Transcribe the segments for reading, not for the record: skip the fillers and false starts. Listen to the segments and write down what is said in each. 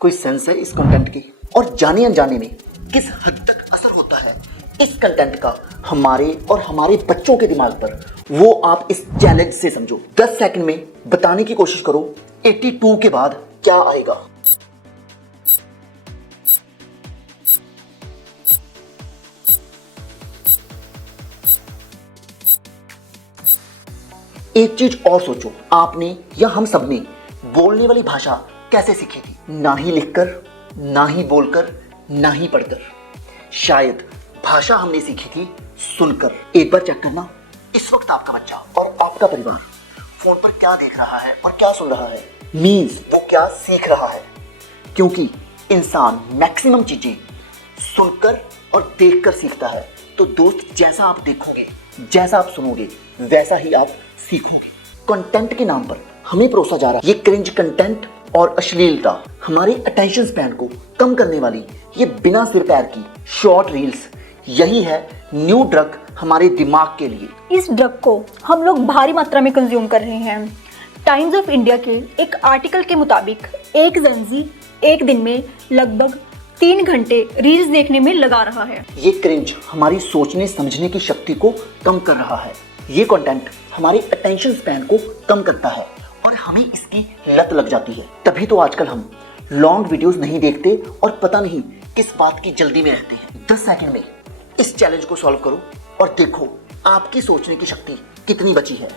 कोई सेंस है इस कंटेंट की? और जाने अनजाने में किस हद तक असर होता है इस कंटेंट का हमारे और हमारे बच्चों के दिमाग पर, वो आप इस चैलेंज से समझो। 10 सेकंड में बताने की कोशिश करो 82 के बाद क्या आएगा। एक चीज और सोचो, आपने या हम सब ने बोलने वाली भाषा कैसे सीखी थी? ना ही लिखकर, ना ही बोलकर, ना ही पढ़कर। शायद भाषा हमने सीखी थी सुनकर। एक बार चेक करना, इस वक्त आपका बच्चा और आपका परिवार फोन पर क्या देख रहा है और क्या सुन रहा है, मीन्स वो क्या सीख रहा है। क्योंकि इंसान मैक्सिमम चीजें सुनकर और देखकर सीखता है। तो दोस्त, जैसा आप देखोगे, जैसा आप सुनोगे, वैसा ही आप सीखोगे। कंटेंट के नाम पर हमें परोसा जा रहा है ये क्रिंज कंटेंट और अश्लीलता, हमारे अटेंशन स्पैन को कम करने वाली ये बिना सिर पैर की शॉर्ट रील्स, यही है न्यू ड्रग हमारे दिमाग के लिए। इस ड्रग को हम लोग भारी मात्रा में कंज्यूम कर रहे हैं। टाइम्स ऑफ इंडिया के एक आर्टिकल के मुताबिक एक जेनजी एक दिन में लगभग 3 घंटे रील्स देखने में लगा रहा है। ये क्रिंज हमारी सोचने समझने की शक्ति को कम कर रहा है। ये कंटेंट हमारे अटेंशन स्पैन को कम करता है और हमें इसकी लत लग जाती है। तभी तो आजकल हम लॉन्ग वीडियोस नहीं देखते और पता नहीं किस बात की जल्दी में रहते हैं। 10 सेकंड में इस चैलेंज को सॉल्व करो और देखो आपकी सोचने की शक्ति कितनी बची है।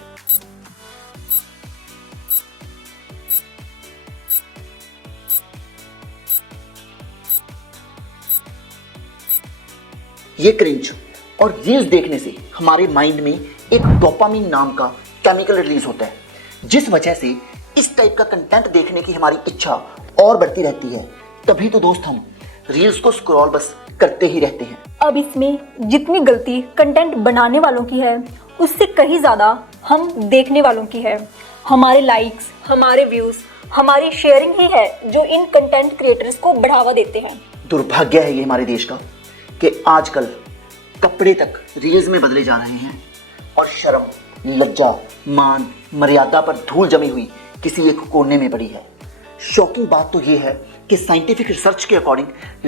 ये क्रिंज और रील्स देखने से हमारे माइंड में एक डोपामिन नाम का केमिकल रिलीज होता है, जिस वजह से इस टाइप का कंटेंट देखने की हमारी इच्छा और बढ़ती रहती है। तभी तो दोस्त हम रील्स को स्क्रॉल बस करते ही रहते हैं। अब इसमें जितनी गलती कंटेंट बनाने वालों की है, उससे कहीं ज़्यादा हम देखने वालों की है। हमारे लाइक्स, हमारे व्यूज़, हमारी शेयरिंग ही है जो इन कंटेंट क्रिएटर्स को बढ़ावा देते हैं। दुर्भाग्य है ये हमारे देश का कि आजकल कपड़े तक रील्स में बदले जा रहे हैं और शर्म, लज्जा, मान, मर्यादा पर धूल जमी हुई किसी एक कोने में पड़ी है। शॉकिंग बात तो ये है कि साइंटिफिक रिसर्च के अकॉर्डिंग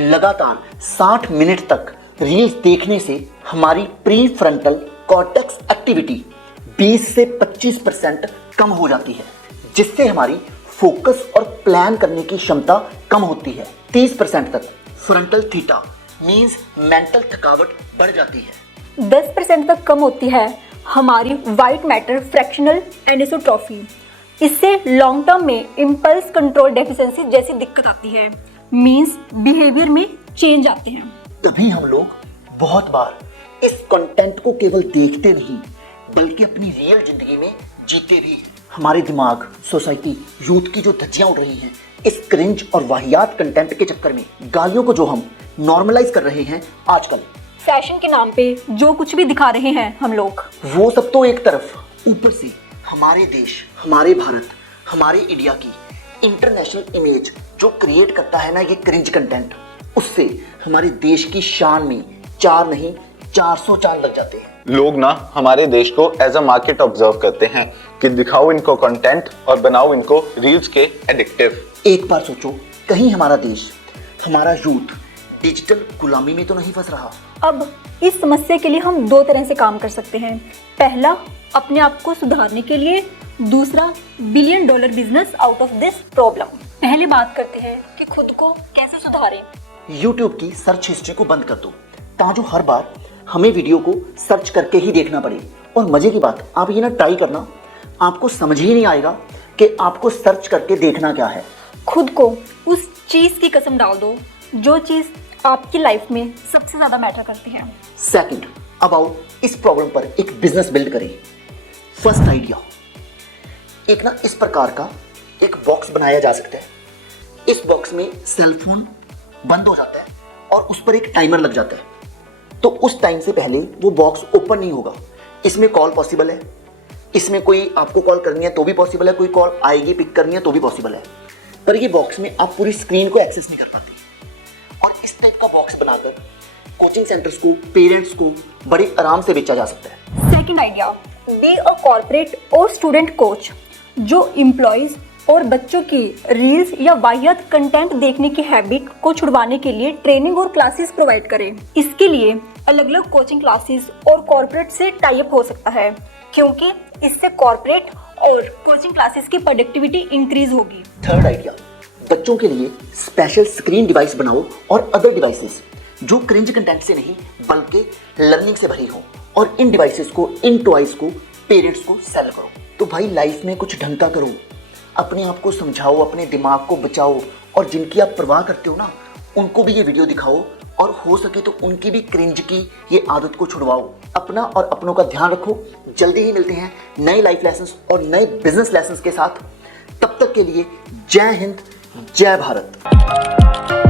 लगातार 60 मिनट तक रील्स देखने से हमारी प्री फ्रंटल कॉर्टेक्स एक्टिविटी 20 से 25% कम हो जाती है, जिससे हमारी फोकस और प्लान करने की क्षमता कम होती है। 30% तक फ्रंटल थीटा मींस मेंटल थकावट बढ़ जाती है। 10% तक कम होती है हमारी वाइट मैटर फ्रैक्शनल एनिसोट्रॉफी। इससे लॉन्ग टर्म में इम्पल्स कंट्रोल डेफिशिएंसी जैसी दिक्कत आती है, मींस बिहेवियर में चेंज आते हैं। तभी हम लोग बहुत बार इस कंटेंट को केवल देखते नहीं बल्कि अपनी रियल जिंदगी में जीते भी हैं। हमारे दिमाग, सोसाइटी, यूथ की जो धज्जियां उड़ रही हैं इस क्रिंज और वाहियात कंटेंट के चक्कर में, गालियों को जो हम नॉर्मलाइज कर रहे हैं आजकल, फैशन के नाम पे जो कुछ भी दिखा रहे हैं हम लोग, वो सब तो एक तरफ, ऊपर से हमारे देश, हमारे भारत, हमारे इंडिया की इंटरनेशनल इमेज जो क्रिएट करता है ना ये क्रिंज कंटेंट, उससे हमारे देश की शान में 4 नहीं 400 चांद लग जाते हैं। लोग ना हमारे देश को एज अ मार्केट ऑब्जर्व करते हैं कि दिखाओ इनको कंटेंट और बनाओ इनको रील्स के एडिक्टिव। एक बार सोचो, कहीं हमारा देश, हमारा यूथ डिजिटल गुलामी में तो नहीं फंस रहा? अब इस समस्या के लिए हम 2 तरह से काम कर सकते हैं। पहला, अपने आप को सुधारने के लिए। दूसरा, $1 billion business out of this problem. पहले बात करते हैं कि खुद को कैसे सुधारें। YouTube की सर्च हिस्ट्री को बंद कर दो ताकि हर बार हमें वीडियो को सर्च करके ही देखना पड़े। और मजे की बात, आप ये ना ट्राई करना, आपको समझ ही नहीं आएगा कि आपको सर्च करके देखना क्या है। खुद को उस चीज की कसम डाल दो जो चीज आपकी लाइफ में सबसे ज्यादा मैटर करती है। सेकंड, अब आओ इस प्रॉब्लम पर एक बिजनेस बिल्ड करें। फर्स्ट आइडिया, एक ना इस प्रकार का एक बॉक्स बनाया जा सकता है। इस बॉक्स में सेल फोन बंद हो जाता है और उस पर एक टाइमर लग जाता है, तो उस टाइम से पहले वो बॉक्स ओपन नहीं होगा। इसमें कॉल पॉसिबल है, इसमें कोई आपको कॉल करनी है तो भी पॉसिबल है, कोई कॉल आएगी पिक करनी है तो भी पॉसिबल है, पर ये बॉक्स में आप पूरी स्क्रीन को एक्सेस नहीं कर पाते। और इस टाइप का बॉक्स बनाकर कोचिंग सेंटर्स को, पेरेंट्स को बड़े आराम से बेचा जा सकता है। Second idea, be a corporate और स्टूडेंट कोच जो एम्प्लॉइज और बच्चों की रील्स या वाहियात कंटेंट देखने की हैबिट को छुड़वाने के लिए ट्रेनिंग और क्लासेस प्रोवाइड करें। इसके लिए अलग अलग कोचिंग क्लासेस और कॉर्पोरेट से टाई अप हो सकता है, क्योंकि इससे कॉर्पोरेट और कोचिंग क्लासेस की प्रोडक्टिविटी इंक्रीज होगी। थर्ड आइडिया, बच्चों के लिए स्पेशल स्क्रीन डिवाइस बनाओ और अदर डिवाइसेस जो क्रिंज कंटेंट से नहीं बल्कि लर्निंग से भरी हो, और इन डिवाइसेस को, इन टॉयज को पेरेंट्स को सेल करो। तो भाई लाइफ में कुछ ढंग का करो, अपने आप को समझाओ, अपने दिमाग को बचाओ, और जिनकी आप परवाह करते हो ना उनको भी ये वीडियो दिखाओ, और हो सके तो उनकी भी क्रिंज की ये आदत को छुड़वाओ। अपना और अपनों का ध्यान रखो। जल्दी ही मिलते हैं नए लाइफ लेसन्स और नए बिजनेस लेसन्स के साथ। तब तक के लिए जय हिंद, जय भारत।